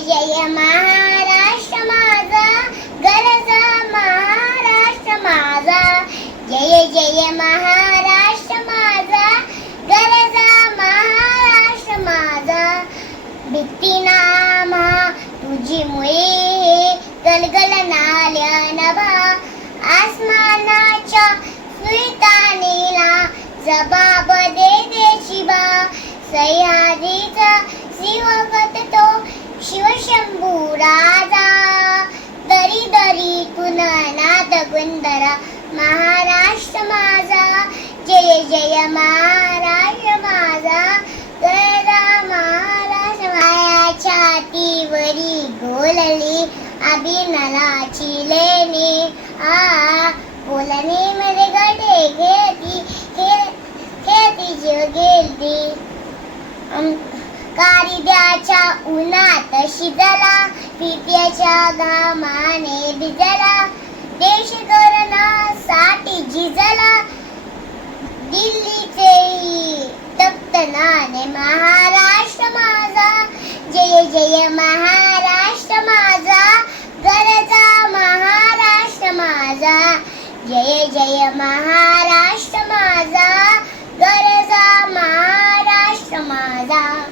जय महाराष्ट्र माझा, गरजा महाराष्ट्र माझा. जय महाराष्ट्र माझा, गरजा महाराष्ट्र माझा. भीतीना आम्हा तुझी मुळे गलगलनाल्या नभा. आसमानाच्या सुलतानीला जबाब दे शिवा. सह्याद्रीचा सिंहगत तो शिवशंभू राजा. दरी दरीतून नाद गुंदरा महाराष्ट्र माझा. जय महाराष्ट्र माझा, गरजा महाराष्ट्र. माया छातीवरी गोलली अभिनलाची लेणी. बोलणी मध्ये गडे घेती खेळती जीव गेली. कारिद्याच्या उन्हात शिजला, पित्याच्या घामाने भिजला. देश करण्यासाठी झिजला, दिल्लीचे तख्तनाने महाराष्ट्र माझा. जय महाराष्ट्र माझा, गरजा महाराष्ट्र माझा. जय महाराष्ट्र माझा, गरजा महाराष्ट्र माझा.